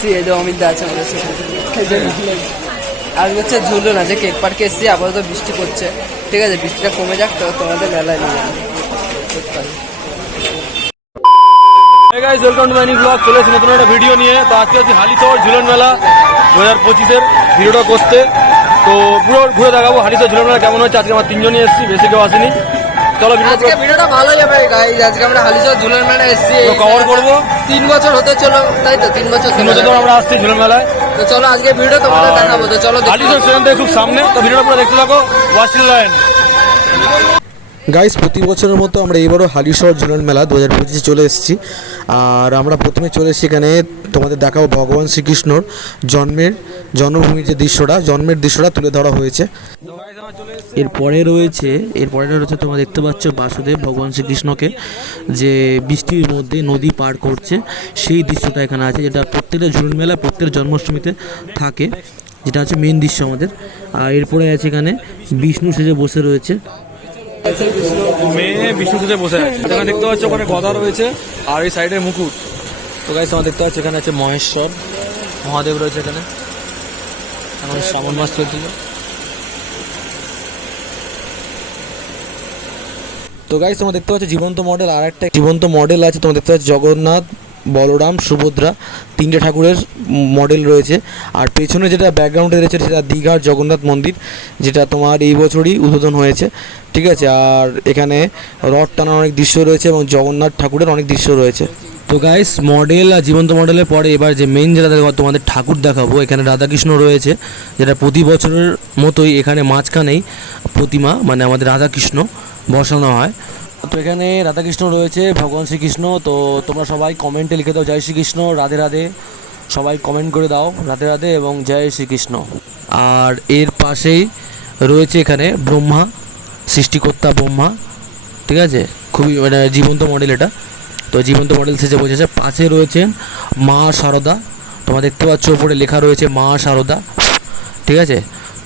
এসছি এই যে অমিত দা আছে আমাদের আজ হচ্ছে ঝুলুন আছে কেক পার্কে এসছি আপাতত বৃষ্টি পড়ছে। ঠিক আছে বৃষ্টিটা কমে যাক তো তোমাদের মেলায় নিয়ে Hey guys, welcome to my চলে একটা ভিডিও নিয়ে। তো আজকে হচ্ছে হালি শহর ঝুলন মেলা দু হাজার পঁচিশের ভিডিওটা করতে। তো পুরো ঘুরে দেখাবো হালি শহর ঝুলন মেলা কেমন হচ্ছে। আজকে আমার তিনজনই এসেছি বেশি কেউ আসেনি। চলো আজকে ভিডিওটা ভালো যাবে গাইজ আজকে আমরা হালিশহর ঝুলন মেলা এসেছি। তো কভার করব। তিন বছর হতে চলো তাই তো? তিন বছর তিন বছর আমরা আসছি ঝুলন মেলায়। তো চলো আজকে ভিডিও তোমাদের দেখাবো। তো চলো দেখতে হালি স্টেশন থেকে খুব সামনে। তো ভিডিওটা পুরো দেখতে থাকো। ওয়াশিল লাইন গাইস প্রতি বছরের মতো আমরা এবারও হালিশহর ঝুলন মেলা দু হাজার পঁচিশে চলে এসেছি। আর আমরা প্রথমে চলে এসেছি এখানে তোমাদের দেখাবো ভগবান শ্রীকৃষ্ণর জন্মের, জন্মভূমির যে দৃশ্যটা, জন্মের দৃশ্যটা তুলে ধরা হয়েছে। এরপরে রয়েছে এরপরে রয়েছে তোমরা দেখতে পাচ্ছ বাসুদেব ভগবান শ্রীকৃষ্ণকে, যে বৃষ্টির মধ্যে নদী পার করছে। সেই দৃশ্যটা এখানে আছে, যেটা প্রত্যেকটা ঝুলন মেলা প্রত্যেকটা জন্মাষ্টমীতে থাকে। যেটা হচ্ছে মেন দৃশ্য আমাদের। আর এরপরে আছে এখানে বিষ্ণু সেজে বসে রয়েছে। মেয়ে বিষ্ণু বসে আছে। এখানে দেখতে পাচ্ছ ওখানে গদা রয়েছে আর এই সাইডে মুকুট। তো গাইস আমার দেখতে পাচ্ছি, এখানে আছে মহেশ্বর। মহাদেব রয়েছে এখানে। এখন শ্রাবণ মাস চলছিল। তো গাইস তোমরা দেখতে পাচ্ছ, জীবন্ত মডেল আর একটা জীবন্ত মডেল আছে, তোমরা দেখতে পাচ্ছ জগন্নাথ। বলরাম, সুভদ্রা তিনটে ঠাকুরের মডেল রয়েছে। আর পেছনে যেটা ব্যাকগ্রাউন্ডে রয়েছে সেটা দীঘার জগন্নাথ মন্দির, যেটা তোমার এই বছরই উদ্বোধন হয়েছে। ঠিক আছে? আর এখানে রথ টানার অনেক দৃশ্য রয়েছে এবং জগন্নাথ ঠাকুরের অনেক দৃশ্য রয়েছে। তো গাইস মডেল আর জীবন্ত মডেলের পরে এবার যে মেন যেটা তোমাদের ঠাকুর দেখাবো। এখানে রাধাকৃষ্ণ রয়েছে, যেটা প্রতি বছরের মতোই এখানে মাঝখানেই প্রতিমা মানে আমাদের রাধাকৃষ্ণ বসানো হয়। তো এখানে রাধাকৃষ্ণ রয়েছে, ভগবান শ্রীকৃষ্ণ। তো তোমরা সবাই কমেন্টে লিখে দাও, জয় শ্রীকৃষ্ণ, রাধে রাধে। সবাই কমেন্ট করে দাও, রাধে রাধে এবং জয় শ্রীকৃষ্ণ। আর এর পাশেই রয়েছে এখানে ব্রহ্মা, সৃষ্টিকর্তা ব্রহ্মা। ঠিক আছে? খুবই মানে জীবন্ত মডেল এটা। তো জীবন্ত মডেল সেজে বোঝাচ্ছে, পাশে রয়েছেন মা শারদা তোমরা দেখতে পাচ্ছ ওপরে লেখা রয়েছে মা শারদা ঠিক আছে?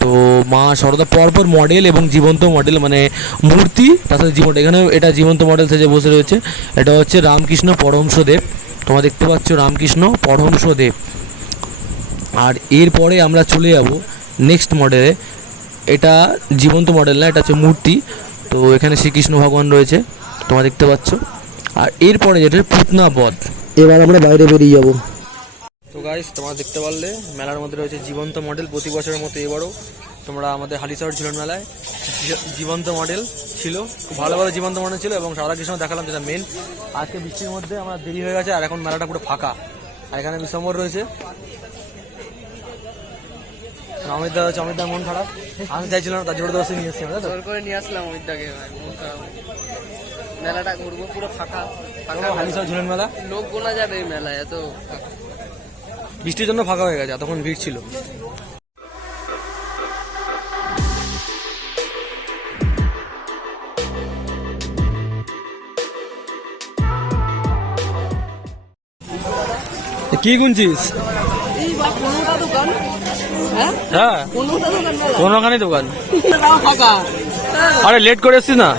তো মা শারদা পরপর মডেল এবং জীবন্ত মডেল মানে মূর্তি তার সাথে জীবন্ত এখানে এটা জীবন্ত মডেল সেজে বসে রয়েছে। এটা হচ্ছে রামকৃষ্ণ পরমহংসদেব। তোমরা দেখতে পাচ্ছ রামকৃষ্ণ পরমহংসদেব। আর এরপরে আমরা চলে যাব নেক্সট মডেলে এটা জীবন্ত মডেল না, এটা হচ্ছে মূর্তি। তো এখানে শ্রীকৃষ্ণ ভগবান রয়েছে, তোমরা দেখতে পাচ্ছ। আর এরপরে যেটা পুতনা বধ। এবার আমরা বাইরে বেরিয়ে যাব। গাইস তোমরা দেখতে পারলে মেলার মধ্যে রয়েছে জীবন্ত মডেল প্রতি বছরের মতো এবারও তোমরা আমাদের হালিশহর ঝুলন মেলায় জীবন্ত মডেল ছিল খুব ভালো ভালো জীবন্ত মডেল ছিল এবং রাধাকৃষ্ণ দেখালাম যেটা মেন আজকে বৃষ্টির মধ্যে আমরা দেরি হয়ে গেছে আর এখন মেলাটা পুরো ফাঁকা আর এখানে বিশ্বম্বর রয়েছে অমিত দা হচ্ছে অমিত দার মন খারাপ আমি চাইছিলাম না তার জোরদস্তি নিয়ে এসেছি আমরা তাই তো? জোর করে নিয়ে আসলাম অমিতদাকে ভাই, মন খারাপ। মেলাটা ঘুরবো পুরো ফাঁকা ফাঁকা হালিশহর ঝুলন মেলা লোক গোনা যাবে এই মেলায় এত ফাঁকা। বৃষ্টির জন্য ফাঁকা হয়ে গেছে তখন ভিড় ছিল। কি গুনছিস? কোনোটা দোকান। হ্যাঁ? হ্যাঁ। দোকান কোনখানে দোকান। আরে লেট করে এসছিস না?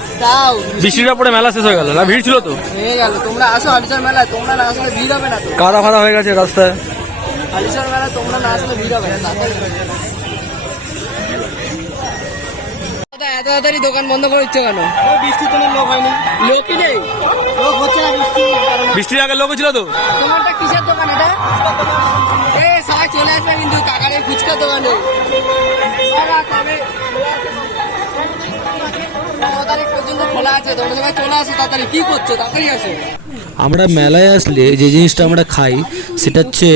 বৃষ্টিটা পরে মেলা শেষ হয়ে গেল না? ভিড় ছিল তো? হয়ে গেল। তোমরা আসো মেলায় তোমরা না আসলে ভিড় হবে না কাদা ফাদা হয়ে গেছে রাস্তায়। হালিশহর মেলা তোমরা না আসলে ভিড় হবে না দাদা, এত তাড়াতাড়ি দোকান বন্ধ করে দিচ্ছে কেন? বৃষ্টির জন্য লোক হয়নি। লোকই নেই? লোক হচ্ছে না বৃষ্টি বৃষ্টির আগে লোক ছিল তো? তোমারটা কিসের দোকান এটা? এ সবাই চলে আসবে কিন্তু কাকার ফুচকার ফুচকা দোকানে। আমরা মেলায় আসলে যে জিনিসটা আমরা খাই সেটা হচ্ছে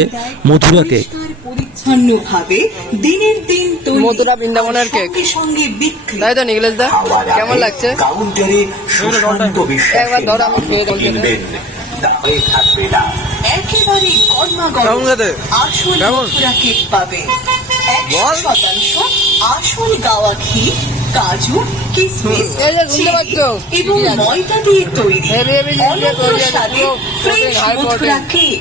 মথুরা কেক পরিচ্ছন্ন ভাবে দিনের দিন তৈরি মথুরা বৃন্দাবনের কেক। সঙ্গে সঙ্গে বিক্রি। তাই তো নিখিলেশ দা? কেমন লাগছে? কাউন্টারে সুশান্ত একবার ধরো আমি খেয়ে দেখি থাকবে না। একেবারে গরমাগরম আসল মথুরা কেক পাবে। একশো শতাংশ আসল গাওয়া ঘি কাজু কিসমিস? এবং? ময়দা দিয়ে তৈরি অনেক স্বাদে ফ্রেশ মথুরা কেক